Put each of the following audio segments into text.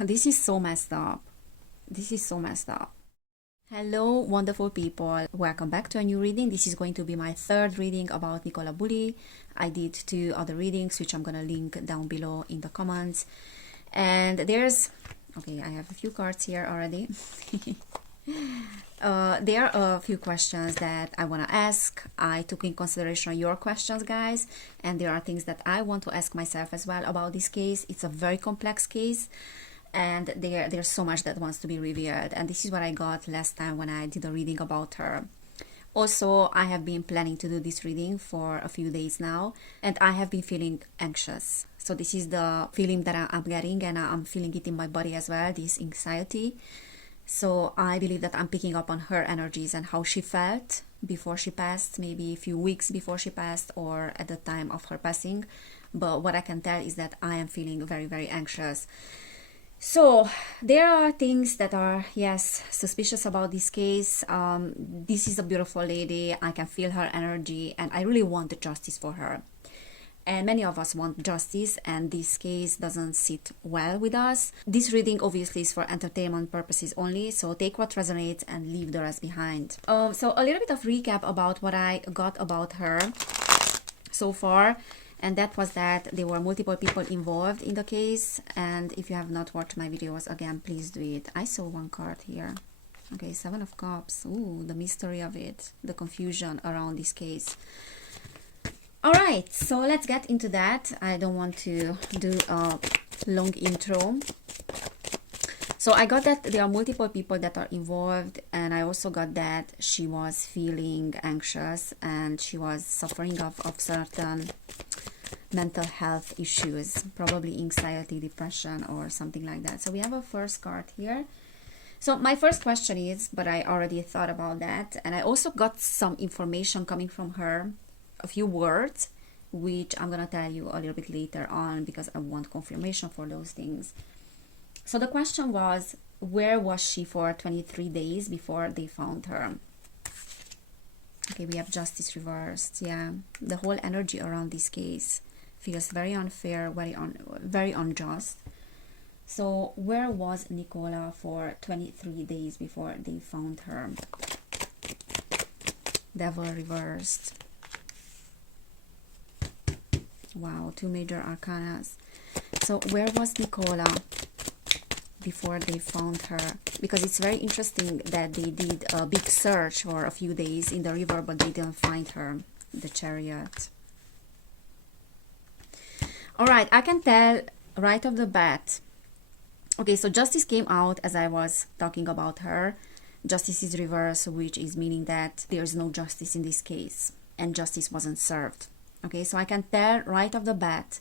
This is so messed up. This is so messed up. Hello, wonderful people. Welcome back to a new reading. This is going to be my third reading about Nicola Bulley. I did 2 other readings, which I'm going to link down below in the comments. And there's, okay, I have a few cards here already. There are a few questions that I want to ask. I took in consideration your questions, guys, and there are things that I want to ask myself as well about this case. It's a very complex case, and there's so much that wants to be revealed, and this is what I got last time when I did a reading about her. Also, I have been planning to do this reading for a few days now, and I have been feeling anxious. So this is the feeling that I'm getting, and I'm feeling it in my body as well, this anxiety. So I believe that I'm picking up on her energies and how she felt before she passed, maybe a few weeks before she passed or at the time of her passing. But what I can tell is that I am feeling very, very anxious. So there are things that are, yes, suspicious about this case. This is a beautiful lady. I can feel her energy and I really want justice for her. And many of us want justice, and this case doesn't sit well with us. This reading obviously is for entertainment purposes only, so take what resonates and leave the rest behind. So a little bit of recap about what I got about her so far, and that was that there were multiple people involved in the case. And if you have not watched my videos, again, please do it. I saw one card here. Okay, 7 of Cups. Ooh, the mystery of it, the confusion around this case. All right, so let's get into that. I don't want to do a long intro. So I got that there are multiple people that are involved, and I also got that she was feeling anxious and she was suffering of certain mental health issues, probably anxiety, depression, or something like that. So we have a first card here. So my first question is, but I already thought about that, and I also got some information coming from her, a few words, which I'm gonna tell you a little bit later on because I want confirmation for those things. So the question was, where was she for 23 days before they found her? Okay, we have Justice reversed. Yeah, the whole energy around this case feels very unfair, very unjust. So where was Nicola for 23 days before they found her? Devil reversed. Wow, 2 major arcanas. So where was Nicola before they found her? Because it's very interesting that they did a big search for a few days in the river, but they didn't find her. The Chariot. All right, I can tell right off the bat. Okay, so Justice came out as I was talking about her. Justice is reversed, which is meaning that there's no justice in this case, and justice wasn't served. Okay, so I can tell right off the bat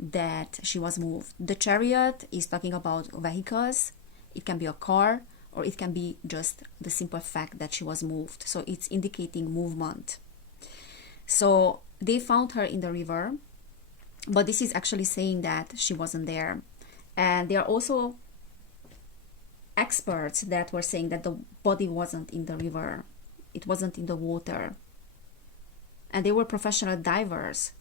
that she was moved. The Chariot is talking about vehicles. It can be a car, or it can be just the simple fact that she was moved. So it's indicating movement. So they found her in the river, but this is actually saying that she wasn't there. And there are also experts that were saying that the body wasn't in the river. It wasn't in the water. And they were professional divers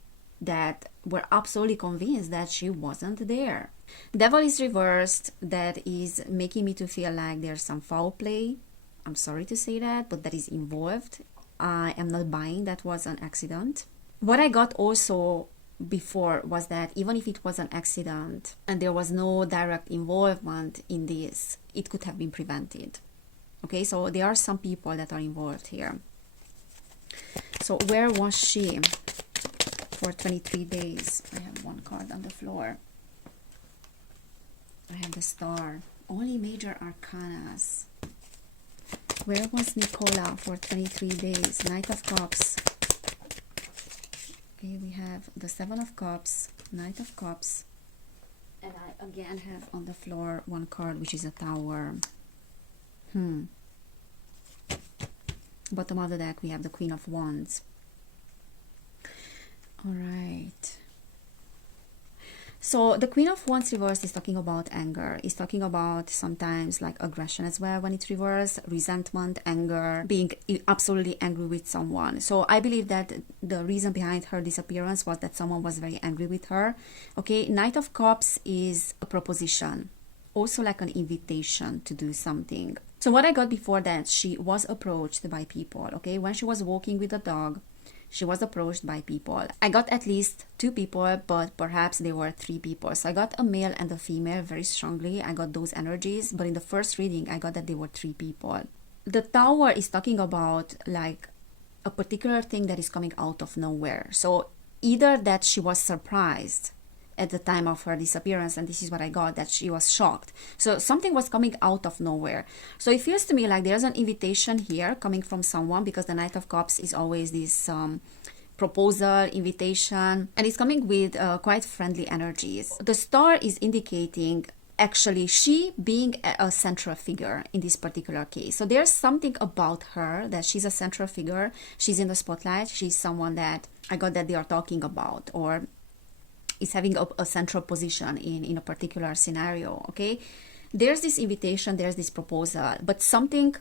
that were absolutely convinced that she wasn't there. Devil is reversed. That is making me to feel like there's some foul play. I'm sorry to say that, but that is involved. I am not buying that was an accident. What I got also before was that even if it was an accident and there was no direct involvement in this, it could have been prevented. Okay, so there are some people that are involved here. So where was she for 23 days? I have one card on the floor. I have the Star. Only major arcanas. Where was Nicola for 23 days? Knight of Cups. Okay, we have the 7 of Cups, Knight of Cups. And I again have on the floor one card, which is a Tower. Bottom of the deck, we have the Queen of Wands. All right. So the Queen of Wands reversed is talking about anger. It's talking about sometimes like aggression as well when it's reversed, resentment, anger, being absolutely angry with someone. So I believe that the reason behind her disappearance was that someone was very angry with her. Okay, Knight of Cups is a proposition. also like an invitation to do something. So what I got before that, she was approached by people, okay? When she was walking with the dog, she was approached by people. I got at least 2 people, but perhaps there were 3 people. So I got a male and a female very strongly. I got those energies, but in the first reading, I got that there were 3 people. The Tower is talking about like a particular thing that is coming out of nowhere. So either that she was surprised at the time of her disappearance, and this is what I got, that she was shocked. So something was coming out of nowhere. So it feels to me like there's an invitation here coming from someone, because the Knight of Cups is always this proposal, invitation, and it's coming with quite friendly energies. The Star is indicating actually she being a central figure in this particular case. So there's something about her that she's a central figure. She's in the spotlight. She's someone that I got that they are talking about, or is having a central position in a particular scenario, okay? There's this invitation, there's this proposal, but something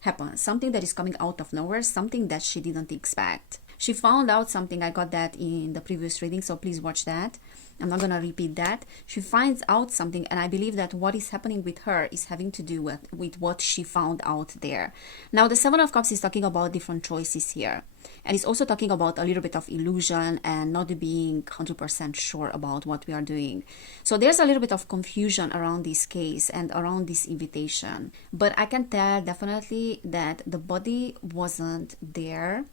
happens, something that is coming out of nowhere, something that she didn't expect. She found out something. I got that in the previous reading, so please watch that. I'm not gonna repeat that. She finds out something, and I believe that what is happening with her is having to do with what she found out there. Now, the Seven of Cups is talking about different choices here. And it's also talking about a little bit of illusion and not being 100% sure about what we are doing. So there's a little bit of confusion around this case and around this invitation. But I can tell definitely that the body wasn't there.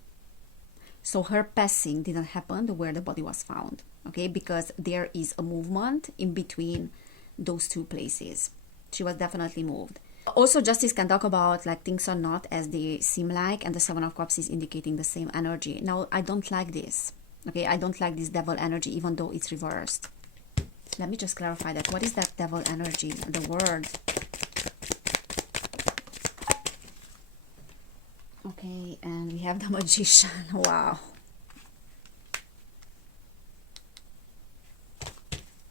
So her passing didn't happen where the body was found, okay? Because there is a movement in between those 2 places. She was definitely moved. Also, Justice can talk about like things are not as they seem like, and the Seven of Cups is indicating the same energy. Now, I don't like this, okay? I don't like this devil energy, even though it's reversed. Let me just clarify that. What is that devil energy? The word. Okay, and we have the Magician. Wow.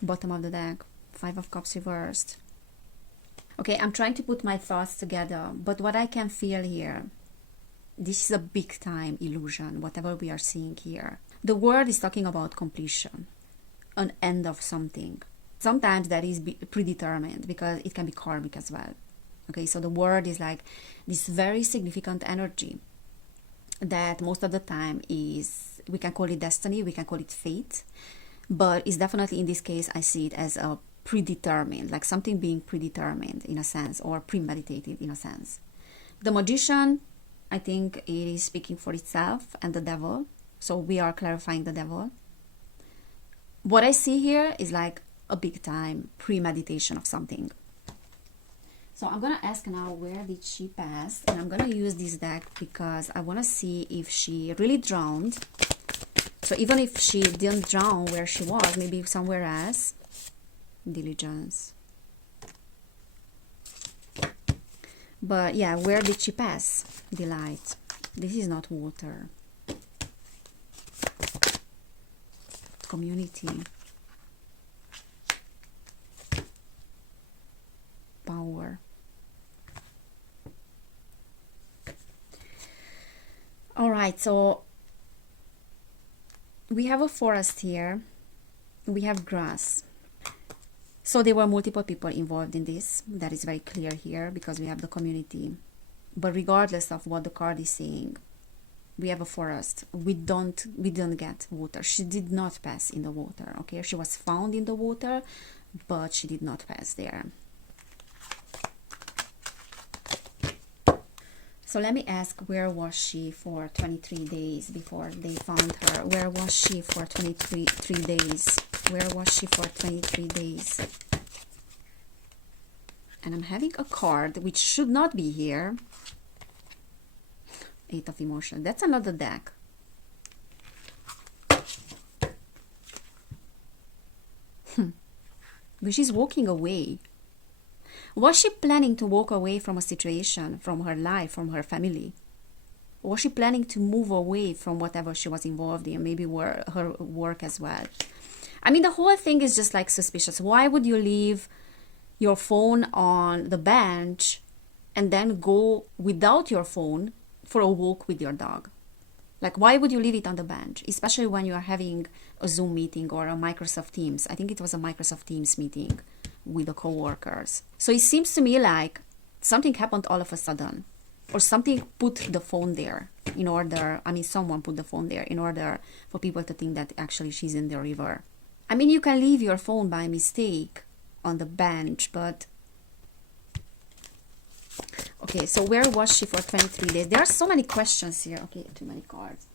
Bottom of the deck. 5 of Cups reversed. Okay, I'm trying to put my thoughts together, but what I can feel here, this is a big time illusion, whatever we are seeing here. The word is talking about completion, an end of something. Sometimes that is predetermined, because it can be karmic as well. Okay, so the word is like this very significant energy that most of the time is, we can call it destiny, we can call it fate, but it's definitely, in this case, I see it as a predetermined, like something being predetermined in a sense, or premeditated in a sense. The Magician, I think it is speaking for itself, and the Devil. So we are clarifying the Devil. What I see here is like a big time premeditation of something. So I'm gonna ask now, where did she pass? And I'm gonna use this deck because I wanna see if she really drowned. So even if she didn't drown where she was, maybe somewhere else. Diligence. But yeah, where did she pass? Delight. This is not water. Community. Power. All right, so we have a forest here. We have grass. So there were multiple people involved in this. That is very clear here, because we have the community. But regardless of what the card is saying, we have a forest. We didn't get water. She did not pass in the water. Okay, she was found in the water, but she did not pass there. So let me ask, where was she for 23 days before they found her? Where was she for 23 days? Where was she for 23 days? And I'm having a card which should not be here. 8 of Emotion. That's another deck. But she's walking away. Was she planning to walk away from a situation, from her life, from her family? Was she planning to move away from whatever she was involved in, maybe her work as well? I mean, the whole thing is just like suspicious. Why would you leave your phone on the bench and then go without your phone for a walk with your dog? Like, why would you leave it on the bench? Especially when you are having a Zoom meeting or a Microsoft Teams. I think it was a Microsoft Teams meeting with the co-workers. So it seems to me like something happened all of a sudden, or something put the phone there in order, I mean, someone put the phone there in order for people to think that actually she's in the river. I mean, you can leave your phone by mistake on the bench, but okay, so where was she for 23 days? There are so many questions here. Okay, too many cards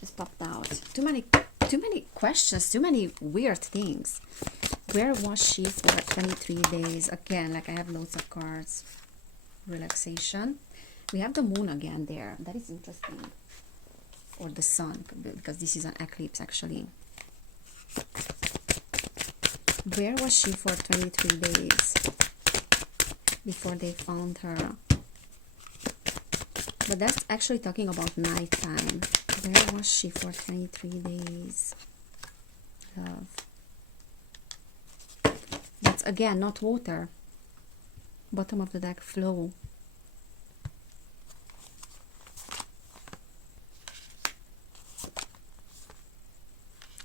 just popped out. Too many questions, too many weird things. Where was she for 23 days? Again, like I have loads of cards. Relaxation. We have the moon again there. That is interesting. Or the sun, because this is an eclipse actually. Where was she for 23 days before they found her? But that's actually talking about nighttime. Where was she for 23 days? Love. That's again not water. Bottom of the deck, flow.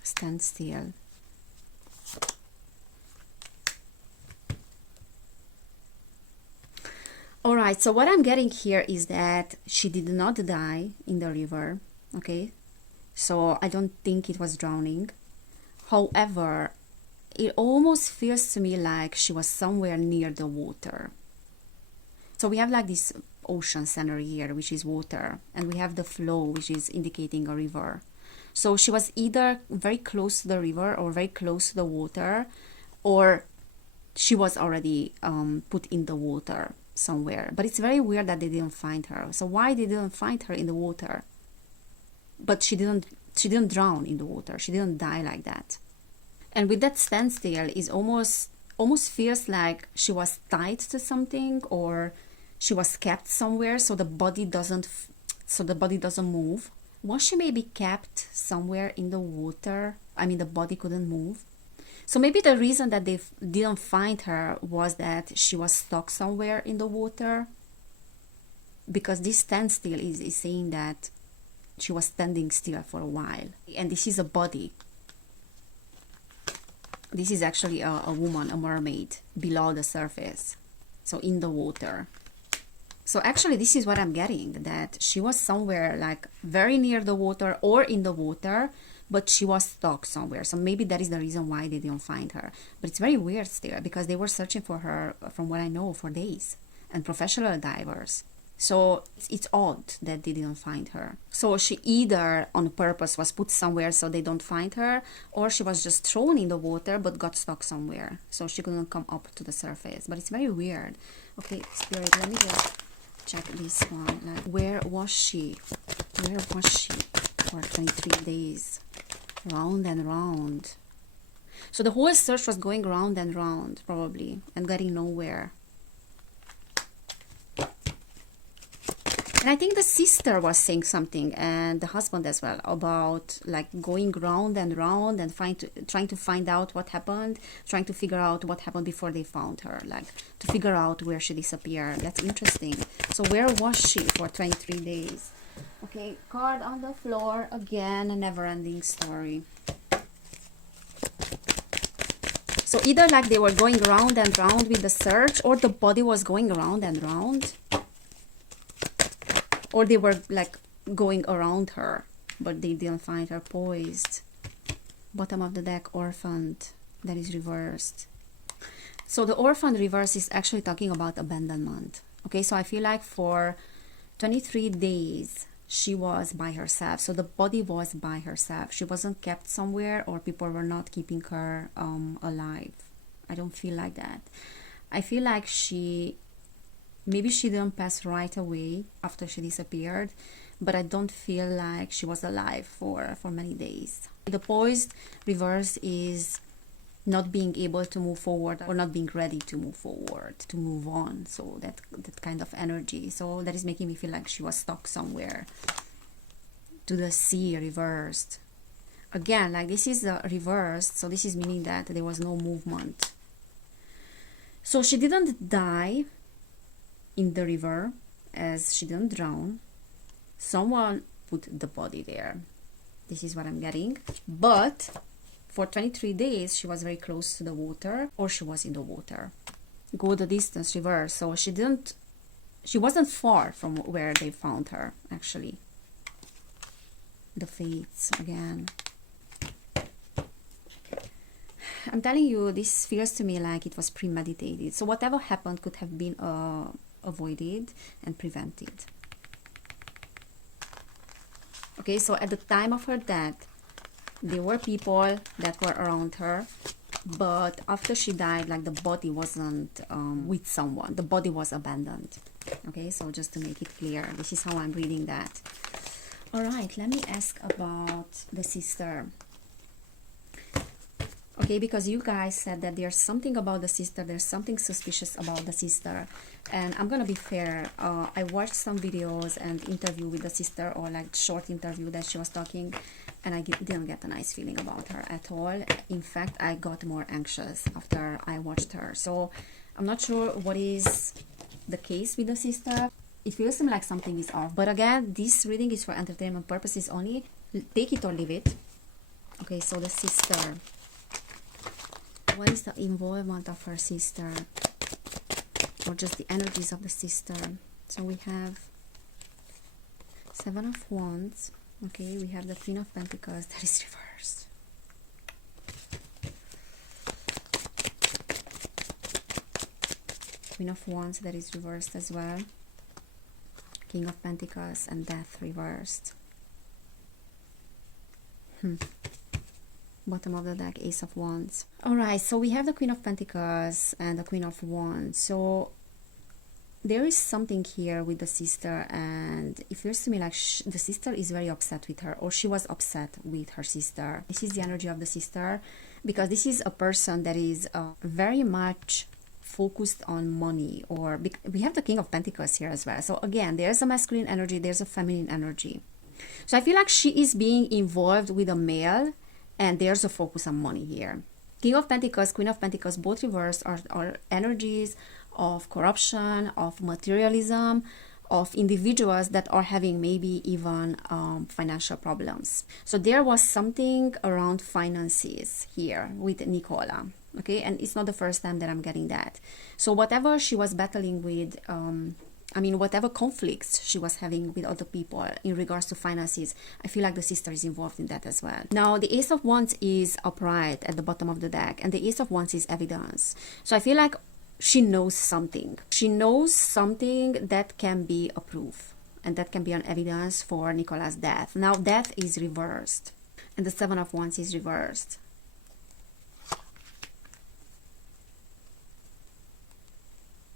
Stand still. Alright, so what I'm getting here is that she did not die in the river, okay? So I don't think it was drowning. However, it almost feels to me like she was somewhere near the water. So we have like this ocean center here, which is water, and we have the flow, which is indicating a river. So she was either very close to the river or very close to the water, or she was already put in the water somewhere. But it's very weird that they didn't find her. So why they didn't find her in the water? But she didn't drown in the water. She didn't die like that. And with that standstill, is almost feels like she was tied to something, or she was kept somewhere so the body doesn't move. Was she maybe kept somewhere in the water? I mean, the body couldn't move. So maybe the reason that they didn't find her was that she was stuck somewhere in the water, because this standstill is saying that she was standing still for a while. And this is a body. This is actually a woman, a mermaid, below the surface, so in the water. So actually this is what I'm getting, that she was somewhere like very near the water or in the water, but she was stuck somewhere. So maybe that is the reason why they didn't find her. But it's very weird still, because they were searching for her, from what I know, for days, and professional divers. So it's odd that they didn't find her. So she either on purpose was put somewhere so they don't find her, or she was just thrown in the water but got stuck somewhere, so she couldn't come up to the surface. But it's very weird. Okay, Spirit, let me just check this one. Like, where was she? Where was she for 23 days? Round and round. So the whole search was going round and round, probably, and getting nowhere. And I think the sister was saying something, and the husband as well, about like going round and round and trying to find out what happened, trying to figure out what happened before they found her, like to figure out where she disappeared. That's interesting. So where was she for 23 days? Okay, card on the floor, again, a never-ending story. So either like they were going round and round with the search, or the body was going round and round, or they were like going around her, but they didn't find her. Poised. Bottom of the deck, orphaned. That is reversed. So the orphaned reverse is actually talking about abandonment. Okay, so I feel like for 23 days, she was by herself. So the body was by herself. She wasn't kept somewhere, or people were not keeping her alive. I don't feel like that. I feel like maybe she didn't pass right away after she disappeared, but I don't feel like she was alive for many days. The poised reverse is not being able to move forward, or not being ready to move forward, to move on. So that kind of energy. So that is making me feel like she was stuck somewhere. To the sea, reversed. Again, like this is reversed, so this is meaning that there was no movement. So she didn't die in the river, as she didn't drown. Someone put the body there. This is what I'm getting. But for 23 days she was very close to the water, or she was in the water. Go the distance, reverse. So she wasn't far from where they found her, actually. The fates again. I'm telling you, this feels to me like it was premeditated. So whatever happened could have been avoided and prevented. Okay, so at the time of her death, there were people that were around her, but after she died, like the body wasn't with someone. The body was abandoned. Okay, so just to make it clear, this is how I'm reading that. All right, let me ask about the sister. Okay, because you guys said that there's something about the sister, there's something suspicious about the sister. And I'm gonna be fair, I watched some videos and interview with the sister, or like short interview that she was talking, and I didn't get a nice feeling about her at all. In fact, I got more anxious after I watched her. So I'm not sure what is the case with the sister. It feels to me like something is off. But again, this reading is for entertainment purposes only. Take it or leave it. Okay, so the sister. What is the involvement of her sister? Or just the energies of the sister? So we have Seven of Wands. Okay, we have the Queen of Pentacles that is reversed. Queen of Wands that is reversed as well. King of Pentacles and Death reversed. Bottom of the deck, Ace of Wands. Alright, so we have the Queen of Pentacles and the Queen of Wands. So there is something here with the sister, and it feels to me like the sister is very upset with her, or she was upset with her sister. This is the energy of the sister, because this is a person that is very much focused on money, or we have the King of Pentacles here as well. So again, there's a masculine energy, there's a feminine energy. So I feel like she is being involved with a male, and there's a focus on money here. King of Pentacles, Queen of Pentacles, both reversed are energies of corruption, of materialism, of individuals that are having maybe even financial problems. So there was something around finances here with Nicola. Okay, and it's not the first time that I'm getting that. So whatever she was battling with, whatever conflicts she was having with other people in regards to finances, I feel like the sister is involved in that as well. Now, the Ace of Wands is upright at the bottom of the deck, and the Ace of Wands is evidence. So I feel like she knows something. She knows something that can be a proof, and that can be an evidence for Nicola's death. Now, death is reversed, and the Seven of Wands is reversed.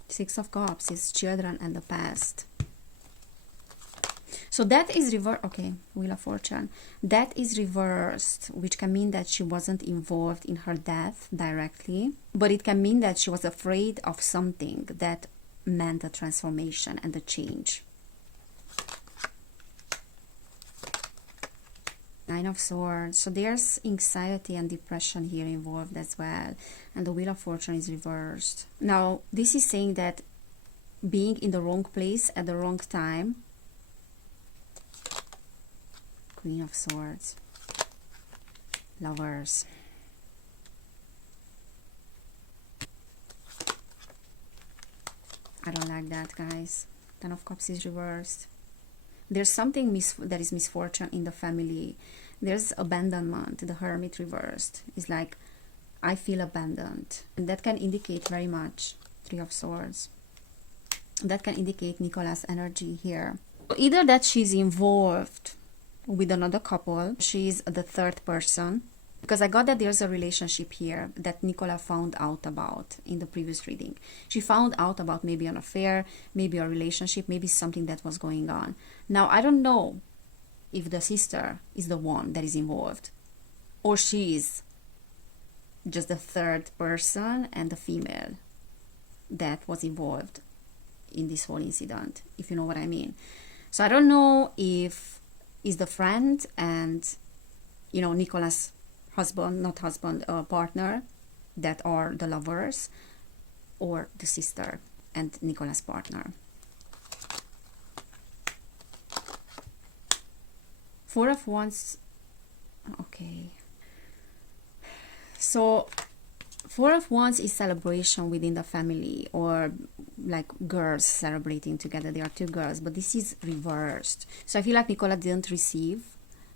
Six of Cups is children and the past. So that is reversed. Okay, Wheel of Fortune. That is reversed, which can mean that she wasn't involved in her death directly, but it can mean that she was afraid of something that meant a transformation and a change. Nine of Swords. So there's anxiety and depression here involved as well. And the Wheel of Fortune is reversed. Now, this is saying that being in the wrong place at the wrong time. Queen of Swords. Lovers. I don't like that, guys. Ten of Cups is reversed. There's something that is misfortune in the family. There's abandonment. The Hermit reversed. It's like, I feel abandoned. And that can indicate very much. Three of Swords. That can indicate Nicola's energy here. Either that she's involved with another couple. She's the third person. Because I got that there's a relationship here that Nicola found out about in the previous reading. She found out about maybe an affair, maybe a relationship, maybe something that was going on. Now, I don't know if the sister is the one that is involved, or she is just the third person and the female that was involved in this whole incident, if you know what I mean. So I don't know if it's the friend and, Nicola's partner that are the lovers, or the sister and Nicola's partner. Four of Wands. Okay. So Four of Wands is celebration within the family, or like girls celebrating together. There are two girls, but this is reversed. So I feel like Nicola didn't receive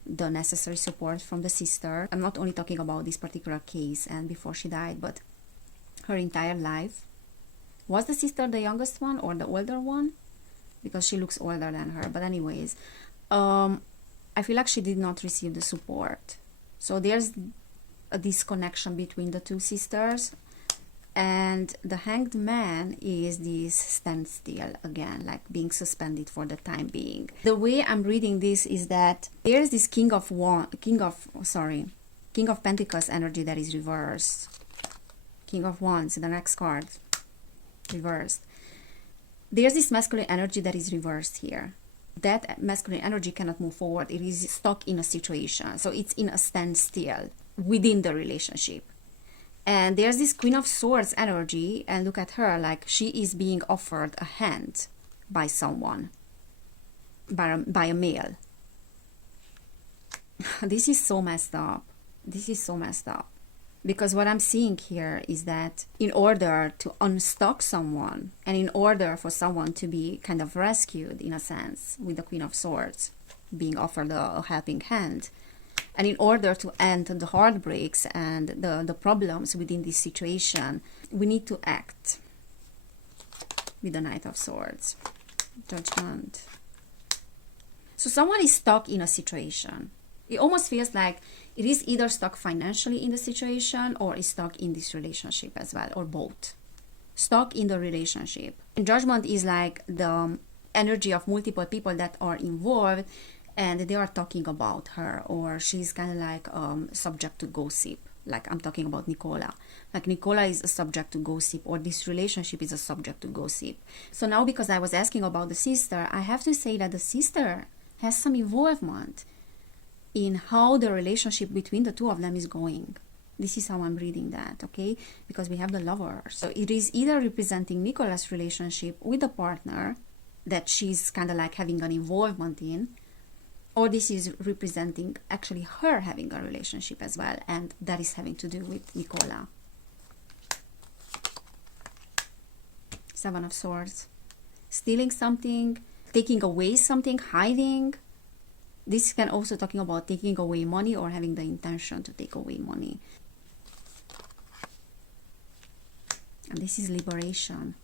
the necessary support from the sister. I'm not only talking about this particular case and before she died, but her entire life. Was the sister the youngest one or the older one? Because she looks older than her. But anyways, I feel like she did not receive the support. So there's a disconnection between the two sisters, and the Hanged Man is this standstill again, like being suspended for the time being. The way I'm reading this is that there's this King of Pentacles energy that is reversed. King of Wands, the next card, reversed. There's this masculine energy that is reversed here. That masculine energy cannot move forward. It is stuck in a situation, so it's in a standstill within the relationship. And there's this Queen of Swords energy, and look at her, like she is being offered a hand by someone, by a male. This is so messed up. This is so messed up. Because what I'm seeing here is that in order to unstuck someone, and in order for someone to be kind of rescued in a sense, with the Queen of Swords being offered a helping hand, and in order to end the heartbreaks and the problems within this situation, we need to act with the Knight of Swords. Judgment. So someone is stuck in a situation. It almost feels like it is either stuck financially in the situation or is stuck in this relationship as well, or both. Stuck in the relationship. And Judgment is like the energy of multiple people that are involved, and they are talking about her, or she's kind of like subject to gossip. Like I'm talking about Nicola. Like Nicola is a subject to gossip, or this relationship is a subject to gossip. So now, because I was asking about the sister, I have to say that the sister has some involvement in how the relationship between the two of them is going. This is how I'm reading that, okay? Because we have the Lovers. So it is either representing Nicola's relationship with a partner that she's kind of like having an involvement in, or this is representing actually her having a relationship as well, and that is having to do with Nicola. Seven of Swords. Stealing something, taking away something, hiding. This can also talking about taking away money or having the intention to take away money. And this is liberation.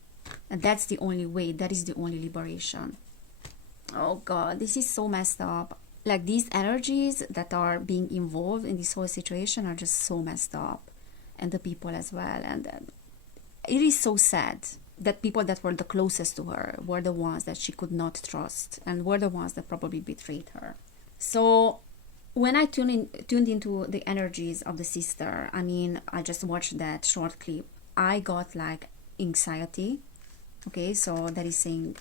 And that's the only way. That is the only liberation. Oh God, this is so messed up. Like these energies that are being involved in this whole situation are just so messed up. And the people as well. And it is so sad that people that were the closest to her were the ones that she could not trust, and were the ones that probably betrayed her. So when I tuned into the energies of the sister, I mean, I just watched that short clip, I got like anxiety. Okay, so that is saying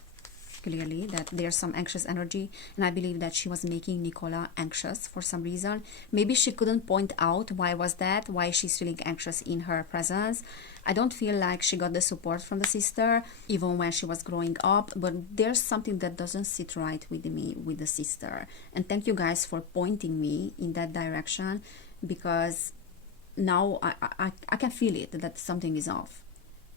clearly that there's some anxious energy, and I believe that she was making Nicola anxious for some reason. Maybe she couldn't point out why was that, why she's feeling anxious in her presence. I don't feel like she got the support from the sister even when she was growing up, but there's something that doesn't sit right with me with the sister. And thank you guys for pointing me in that direction, because now I can feel it, that something is off.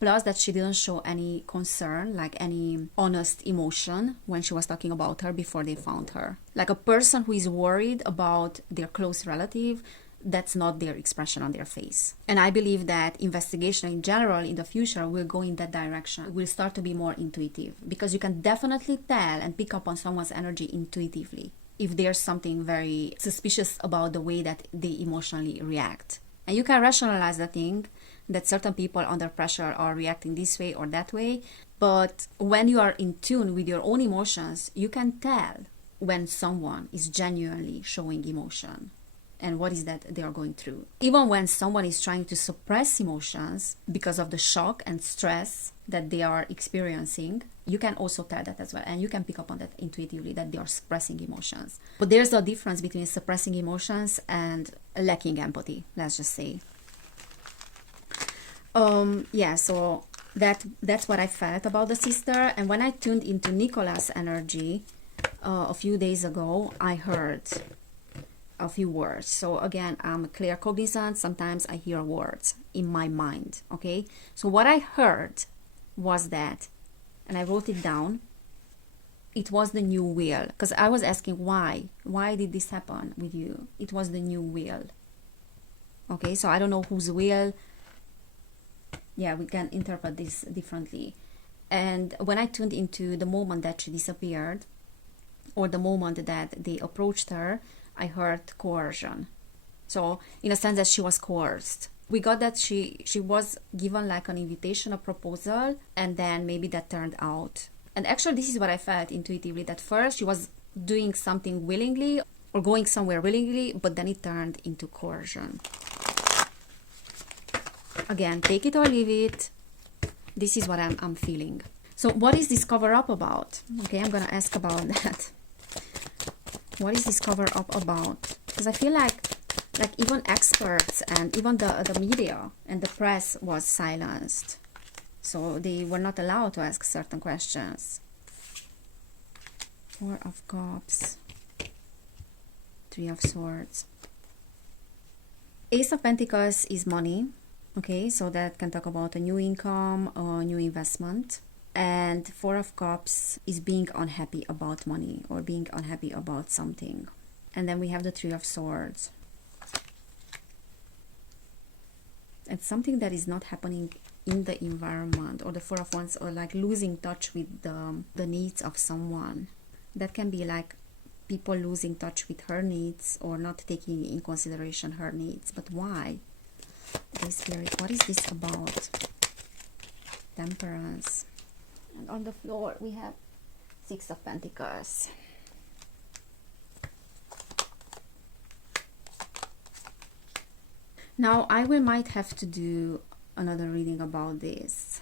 Plus that she didn't show any concern, like any honest emotion when she was talking about her before they found her. Like a person who is worried about their close relative, that's not their expression on their face. And I believe that investigation in general in the future will go in that direction. Will start to be more intuitive, because you can definitely tell and pick up on someone's energy intuitively if there's something very suspicious about the way that they emotionally react. And you can rationalize the thing that certain people under pressure are reacting this way or that way, but when you are in tune with your own emotions, you can tell when someone is genuinely showing emotion and what is that they are going through. Even when someone is trying to suppress emotions because of the shock and stress that they are experiencing, you can also tell that as well, and you can pick up on that intuitively, that they are suppressing emotions. But there's a difference between suppressing emotions and lacking empathy, let's just say. Yeah, so that's what I felt about the sister. And when I tuned into Nicola's energy a few days ago, I heard a few words. So again, I'm clear cognizant. Sometimes I hear words in my mind. Okay, so what I heard was that, and I wrote it down, it was the new wheel, because I was asking why did this happen with you. It was the new wheel. Okay, so I don't know whose wheel. Yeah, we can interpret this differently. And when I tuned into the moment that she disappeared, or the moment that they approached her, I heard coercion. So in a sense that she was coerced. We got that she was given like an invitation, a proposal, and then maybe that turned out. And actually this is what I felt intuitively, that first she was doing something willingly or going somewhere willingly, but then it turned into coercion. Again, take it or leave it. This is what I'm feeling. So what is this cover up about? Okay, I'm gonna ask about that. What is this cover up about? Because I feel like even experts and even the media and the press was silenced. So they were not allowed to ask certain questions. Four of Cups. Three of Swords. Ace of Pentacles is money. Okay, so that can talk about a new income or new investment. And Four of Cups is being unhappy about money or being unhappy about something. And then we have the Three of Swords. It's something that is not happening in the environment, or the Four of Wands, or like losing touch with the needs of someone. That can be like people losing touch with her needs or not taking in consideration her needs. But why? Okay, Spirit, what is this about? Temperance. And on the floor we have Six of Pentacles. Now I might have to do another reading about this,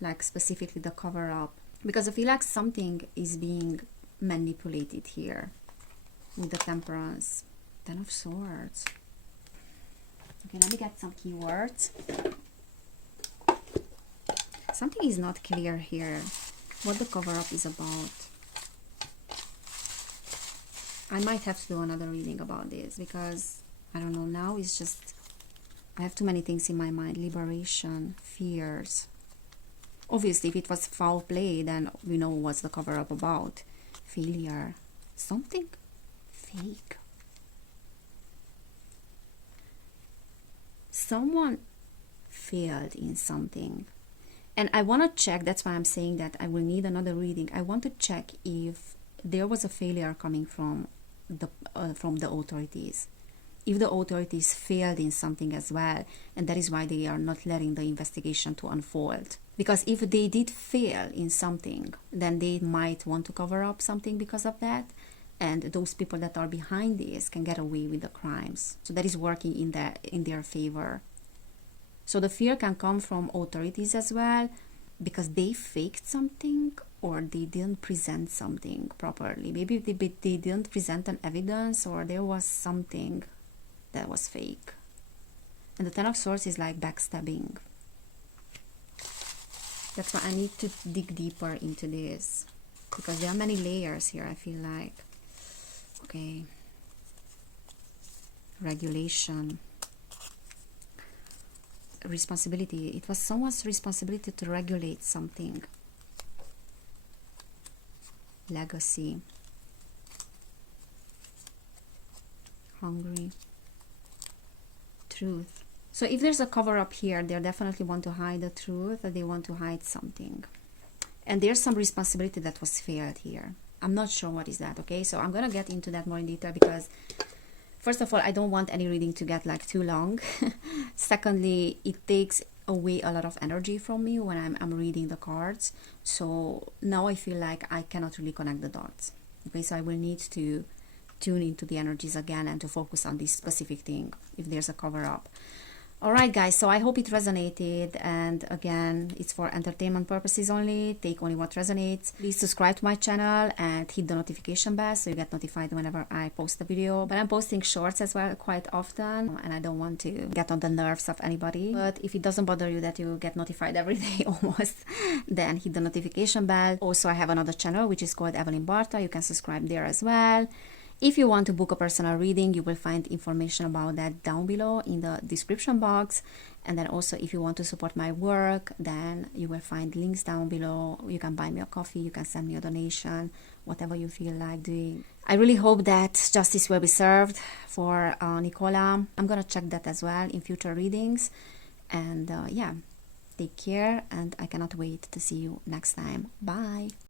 like specifically the cover up, because I feel like something is being manipulated here with the Temperance. Ten of Swords. Okay, let me get some keywords. Something is not clear here, what the cover up is about. I might have to do another reading about this, because I don't know, now it's just, I have too many things in my mind. Liberation, fears. Obviously, if it was foul play, then we know what's the cover up about. Failure. Something fake. Someone failed in something. And I want to check, that's why I'm saying that I will need another reading. I want to check if there was a failure coming from the authorities. If the authorities failed in something as well, and that is why they are not letting the investigation to unfold. Because if they did fail in something, then they might want to cover up something because of that, and those people that are behind this can get away with the crimes. So that is working in their favor. So the fear can come from authorities as well, because they faked something or they didn't present something properly. Maybe they didn't present an evidence, or there was something that was fake. And the Ten of Swords is like backstabbing. That's why I need to dig deeper into this, because there are many layers here, I feel like. Okay. Regulation. Responsibility. It was someone's responsibility to regulate something. Legacy. Hungry. Truth. So if there's a cover up here, they definitely want to hide the truth, or they want to hide something. And there's some responsibility that was failed here. I'm not sure what is that, okay? So I'm gonna get into that more in detail, because first of all, I don't want any reading to get like too long. Secondly, it takes away a lot of energy from me when I'm reading the cards. So now I feel like I cannot really connect the dots. Okay, so I will need to tune into the energies again and to focus on this specific thing if there's a cover up. Alright guys, so I hope it resonated, and again, it's for entertainment purposes only. Take only what resonates. Please subscribe to my channel and hit the notification bell so you get notified whenever I post a video. But I'm posting shorts as well quite often, and I don't want to get on the nerves of anybody. But if it doesn't bother you that you get notified every day almost, then hit the notification bell. Also, I have another channel which is called Evelin Barta. You can subscribe there as well. If you want to book a personal reading, you will find information about that down below in the description box. And then also, if you want to support my work, then you will find links down below. You can buy me a coffee, you can send me a donation, whatever you feel like doing. I really hope that justice will be served for Nicola. I'm gonna check that as well in future readings. And yeah, take care, and I cannot wait to see you next time. Bye.